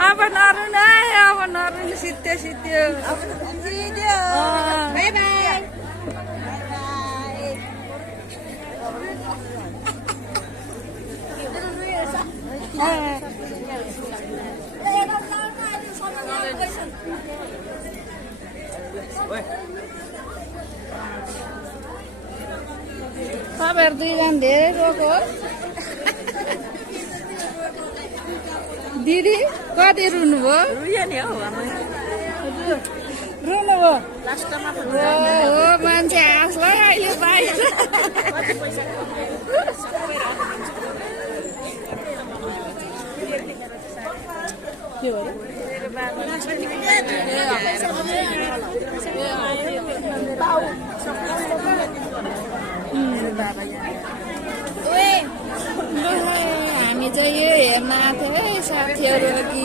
अब नरुन है अब नरुन सित्यो सित्यो बाई बाई तपाईँहरू दुईजना धेरै रोको दिदी कति रुनुभयो रुनुभयो हो मान्छे हाँस्ला अहिले बाहिर के हामी चाहिँ यो हेर्न आएको थियो है साथीहरू कि